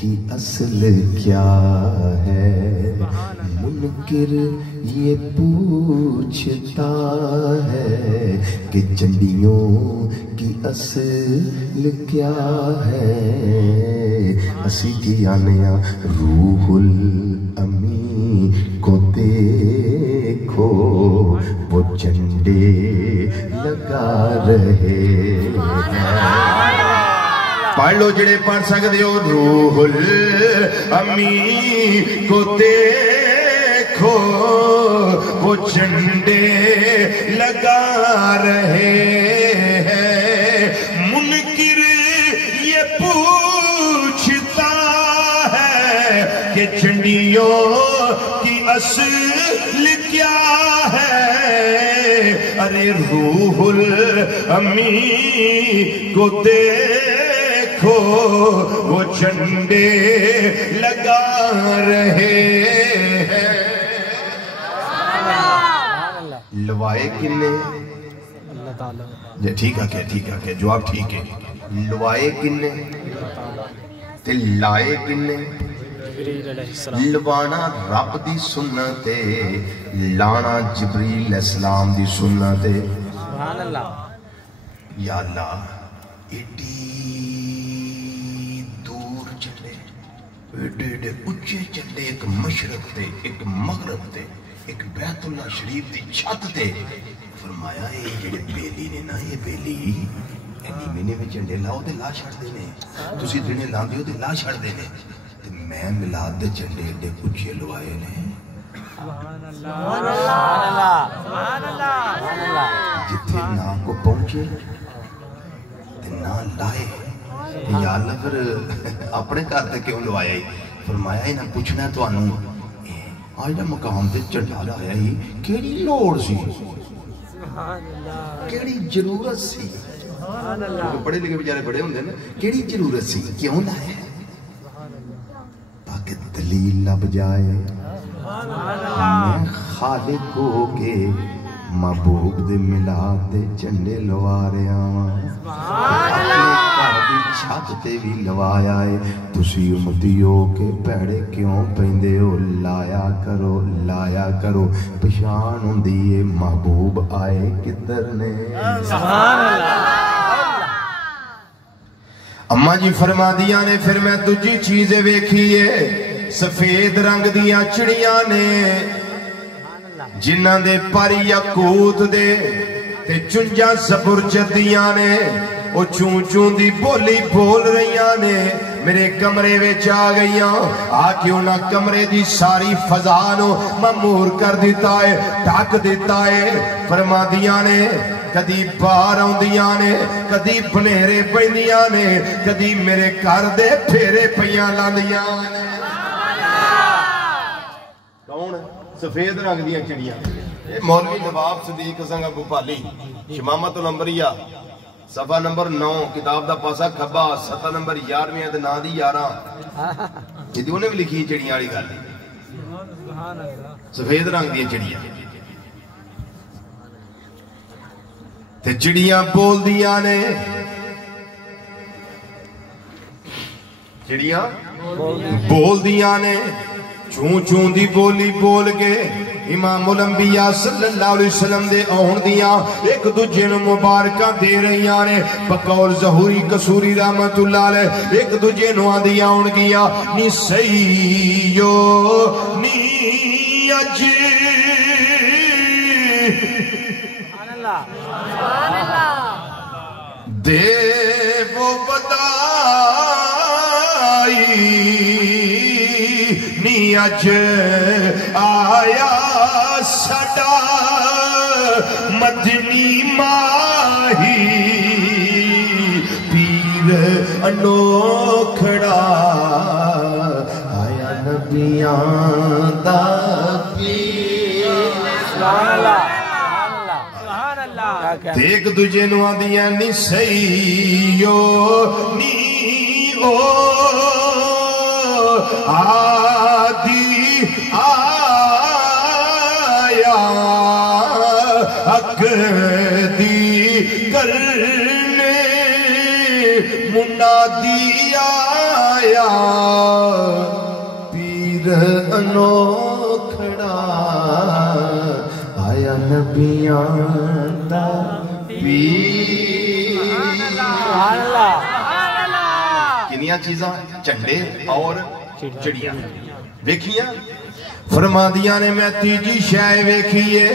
کی اصل کیا ہے، منکر یہ پوچھتا ہے کہ چنڈیوں کی اصل کیا ہے۔ اسی کی آنیا روح الامی کو دیکھو وہ چنڈے لگا رہے ہیں۔ پڑھ لو جڑے پڑھ سکتے ہو، روح الامی کو دیکھو وہ جھنڈے لگا رہے ہیں۔ منکر یہ پوچھتا ہے کہ جھنڈیوں کی اصل کیا ہے۔ ارے روح الامی کو دیکھو وہ جھنڈے لگا رہے ہیں۔ لوائے کنے؟ ٹھیک ہے کہ جواب ٹھیک ہے۔ لوائے کنے تے لائے کنے؟ لوانا رب دی سنت ہے، لانا جبریل علیہ السلام دی سنت ہے۔ یا اللہ ایڈی دور چلے، ایڈے اچھے چلے، ایک مشرق تے ایک مغرب تے ایک بیت اللہ شریف دی چھت تے، فرمایا یہ جڑے بیلی نے نا، یہ بیلی اینی مینے میں چنڈے لاؤ دے لا چھڑ دینے، تسی دینے لا دیو دے لا چھڑ دینے، تے میں ملاد دے چنڈے ایڈے اچھے لوائے نے۔ جتھے نا کو پہنچے تے نا لائے، یا اللہ پھر اپنے گھر تے کیوں لوایا ہی؟ فرمایا ہی نہ پوچھنا تو آنوں آج دا مقام تے چڑھا لایا ہی کیڑی لوڑ سی، کیڑی ضرورت سی؟ بڑے لکھے بیچارے بڑے ہوندے نا، کیڑی ضرورت سی، کیوں لائے؟ تاکہ دلیل لب جائے میں خالق ہو کے محبوب دے ملاد دے چنڈے لوا رہا ہوں، اپنے گھر دی چھت تے بھی لوایا ہے۔ تسی امتیو کے پیڑے کیوں پیندے ہو؟ لایا کرو پشان ہوندی ہے محبوب آئے کدھر نے۔ اماں جی فرما دیا نے پھر میں تجھی چیزیں ویکھیے، سفید رنگ دیا چڑیاں نے جنہاں دے پر یاقوت دے تے چنجاں زبرجد دیاں نے، او چون چون دی بولی بول رہیاں نے، میرے کمرے وچ آ گئیاں، آ کے انہاں کمرے دی ساری فضا نو ممور کر دیتا ہے، ڈھک دیتا ہے۔ فرما دیاں نے کدی باہر آندیاں نے، کدی بنیرے پیندیاں نے، کدی میرے گھر دے پھیرے پیاں لاندیاں نے۔ کون؟ سفید رنگ دیاں چڑیاں۔ مولوی نواب صدیق حسن ابو پالی، شمامت الانبریہ، صفحہ نمبر 9، کتاب دا پاسا کھبا، سطح نمبر 11 دے نا دی 11، یہ دی انہیں بھی لکھی چڑیاں والی گل، سفید رنگ دیاں چڑیاں تے چڑیاں بول دیاں نے، چڑیاں بول دیاں نے، چون چون دی بولی بول کے امام الانبیاء صلی اللہ علیہ وسلم دے آن دیاں ایک دوجے نو مبارکہ دے رہیاں نے، بقول ظہوری قصوری رحمت اللہ علیہ ایک دوجے نو آن دیاں آن گیا، نی سیو نی اج دے وہ بدائی نی اج آیا سڈا مدنی ماہی پیر انوکھڑا آیا نبیاں دا ایک دوجے نو آدیاں نی سیو نی او آدی آیا حق دی کرنے منادی آیا پیر انوکھڑا آیا نبیاں دا پیر کنیاں چیزاں چنڈے اور چڑیاں دیکھیاں فرما دیا نے میں تیجی شے ویکھیے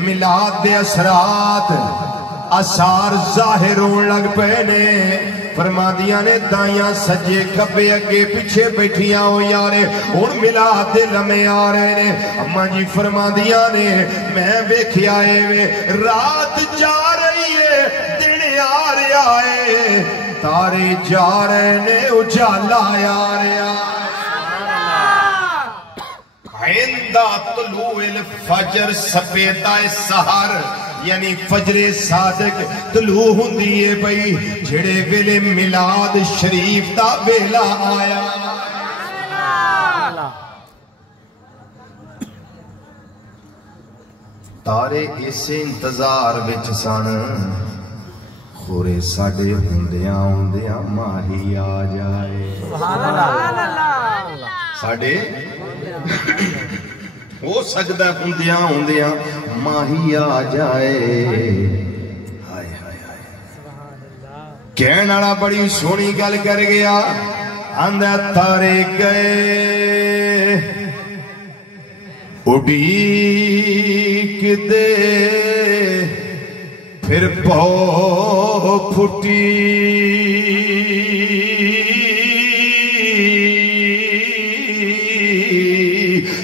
میلاد دے اثرات اثار ظاہر ہون لگ پے نے فرما دیا نے دائیاں سجے کھبے اگے پیچھے بیٹھیاں ہو یارے اور میلاد دے لمحے آ رہے نے اماں جی فرما دیا نے میں ویکھیا اے وے رات جا رہی ہے دن آ رہا ہے تارے جا رہے نے اجالا آ رہا عندہ طلوع الفجر سپیدہ سحر یعنی فجر صادق طلوع ہوندیے بھئی جھڑے ویلے میلاد شریف دا ویلا آیا تارے اسے انتظار وچ سن خورے ساڑے ہوندیاں ماہی آ جائے ساڑے وہ سجدہ ہوندیاں ماہی آ جائے ہائے ہائے ہائے کہنا والا بڑی سونی گل کر گیا آندہ تارے گئے اڈیک دے پھر پو پھٹی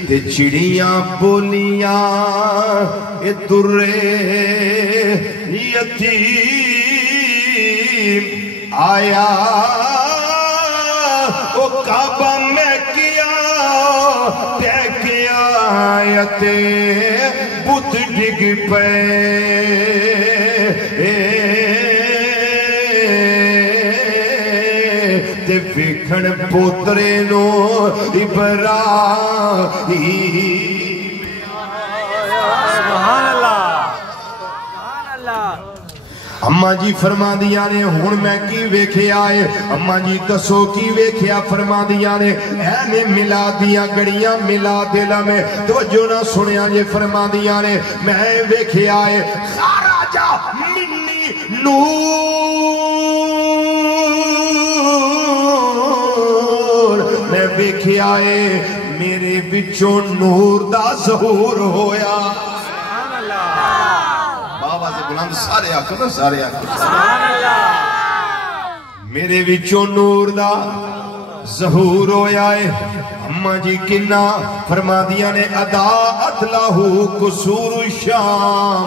تے چڑیاں بولیاں اے درے یتیم آیا او کعبہ میں کیا تے کیا آیتے بت ڈگ پے تے ویکھن پوترے نو ابراہیم سبحان اللہ اماں جی فرما دیا نے ہون میں کی ویکھے آئے اماں جی دسو کی ویکھیا فرما دیا نے اینے ملا دیا گڑیاں ملا دلا میں توجہ نہ سنیا جے فرما دیا نے میں ویکھے آئے خارجہ منی نور میں ویکھے آئے میرے بچوں نور دا ظہور ہویا بابا سے بلند سارے آکھو نا سارے آکھو میرے وچوں نور دا ظہور ہویا ہے اماں جی کنا فرما دیا نے اضاءت لہو قصور شام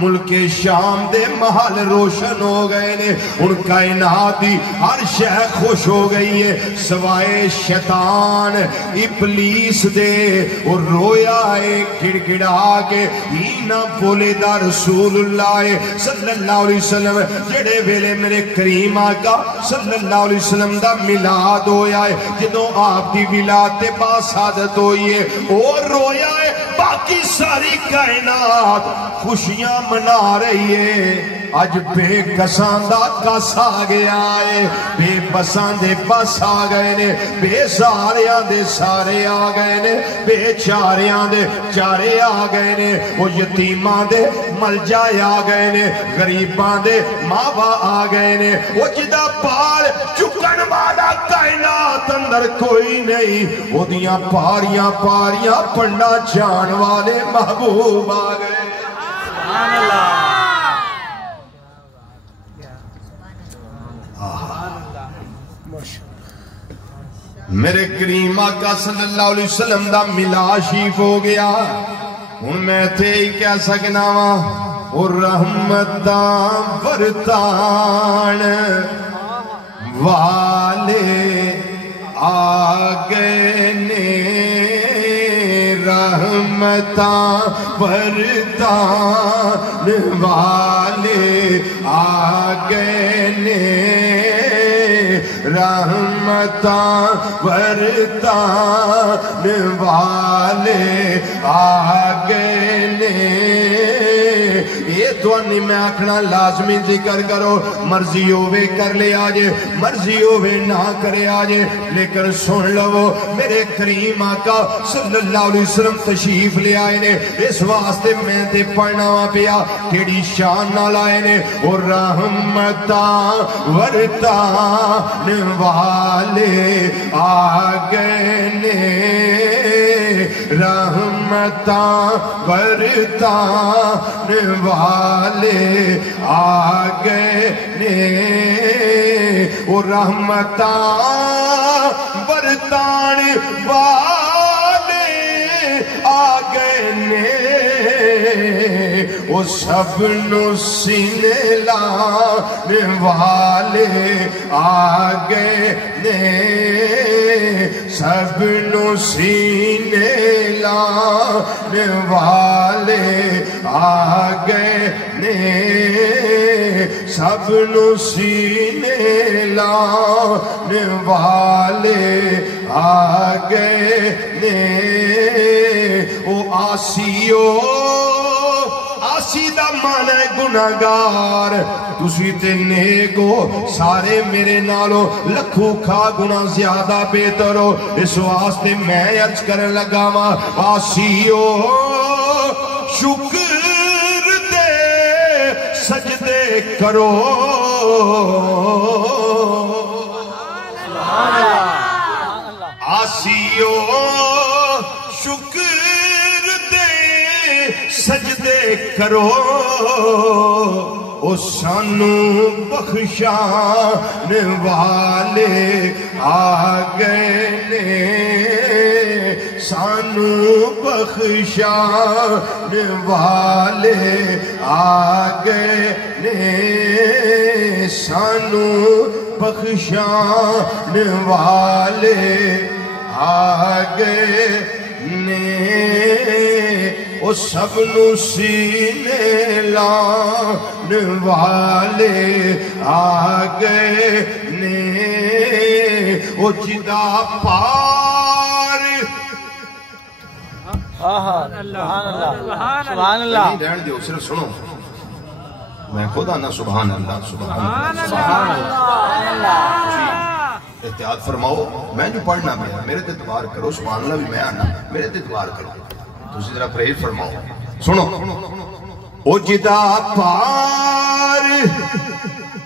ملک شام دے محل روشن ہو گئے نے ان کائنات دی ہر شے خوش ہو گئی ہے سوائے شیطان ابلیس دے اور رویا ہے گڑ گڑا کے اینا بولے دا رسول اللہ صلی اللہ علیہ وسلم جڑے ویلے میرے کریم آقا صلی اللہ علیہ وسلم دا میلاد ہویا ہے جدوں آپ دی ولادت باسعادت ہوئی ہے اور رویا ہے باقی ساری کائنات خوشیاں منا رہی ہے آج بے کساں دا کس آ گیا ہے بے بساں دے بس آ گئے نے بے ساریاں دے سارے آ گئے نے بے چاریاں دے چارے آ گئے نے وہ یتیماں دے مل جائے آ گئے نے غریباں دے ماں آ گئے نے وہ جدہ پار چکن والا کائنات اندر کوئی نہیں وہ دیاں پاریاں پاریاں پڑھنا جان والے محبوب آ گئے سبحان اللہ میرے کریم آقا صلی اللہ علیہ وسلم دا ملا شیف ہو گیا ہن میں تے ہی کہہ سکنا وا اور رحمت دا برتان والے آگے نے رحمتاں برتان والے آگے نے رحمتاں برتان والے آگے نے یہ تو نہیں میں آکھنا لازمی ذکر کرو مرضی ہوئے کر لے آجے مرضی ہوئے نہ کرے آجے لیکن سن لو میرے کریم آقا صلی اللہ علیہ وسلم تشریف لے آئے نے اس واسطے میں تے پڑھنا وہاں پیا کیڑی شان نہ لائے نے اور رحمتاں ورتان والے آگئے نے رحمتاں ورتان والے آگئے نے اور رحمتاں ورتان والے آگئے نے وہ سب نو سینے لانے والے آگئے نے سب نو سینے لانے والے آگئے نے سب نو سینے لانے والے آگئے نے او آسیو آسی دا مانا گناہگار تسی تے نیکو سارے میرے نالو لکھو کھا گناہ زیادہ بہتر ہو اس واسطے میں عرض کرنے لگا ماں آسیو شکر دے سجدے کرو آسیو شکر دے سجدے کرو او سانو بخشان والے آگئے نے سانو بخشان والے آگئے نے سانو بخشان والے آگئے نے او سب نو سینے لانے والے آگئے نے او جدا پار سبحان اللہ سبحان اللہ رہن دیو صرف سنو میں خدا نہ سبحان اللہ سبحان اللہ احتیاط فرماؤ میں جو پڑھنا پیا میرے تے دوار کرو سبحان اللہ بھی میں آنا میرے تے دوار کرو تو اسی طرح پریز فرماؤ سنو او جدا پار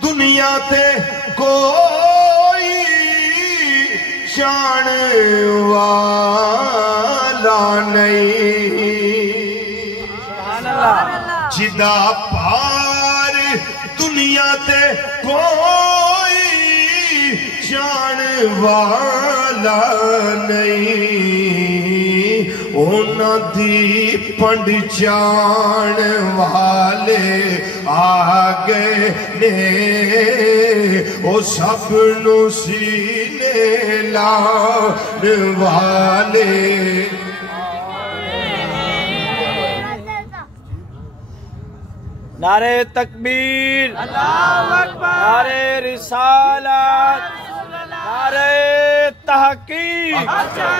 دنیا تے کوئی شان والا نہیں جدا پار دنیا تے کوئی شان والا نہیں اونا دی پنڈ جان والے آگئے نے او سب نو سینے لانے والے نعرہ تکبیر نعرہ رسالت نعرہ تحقیق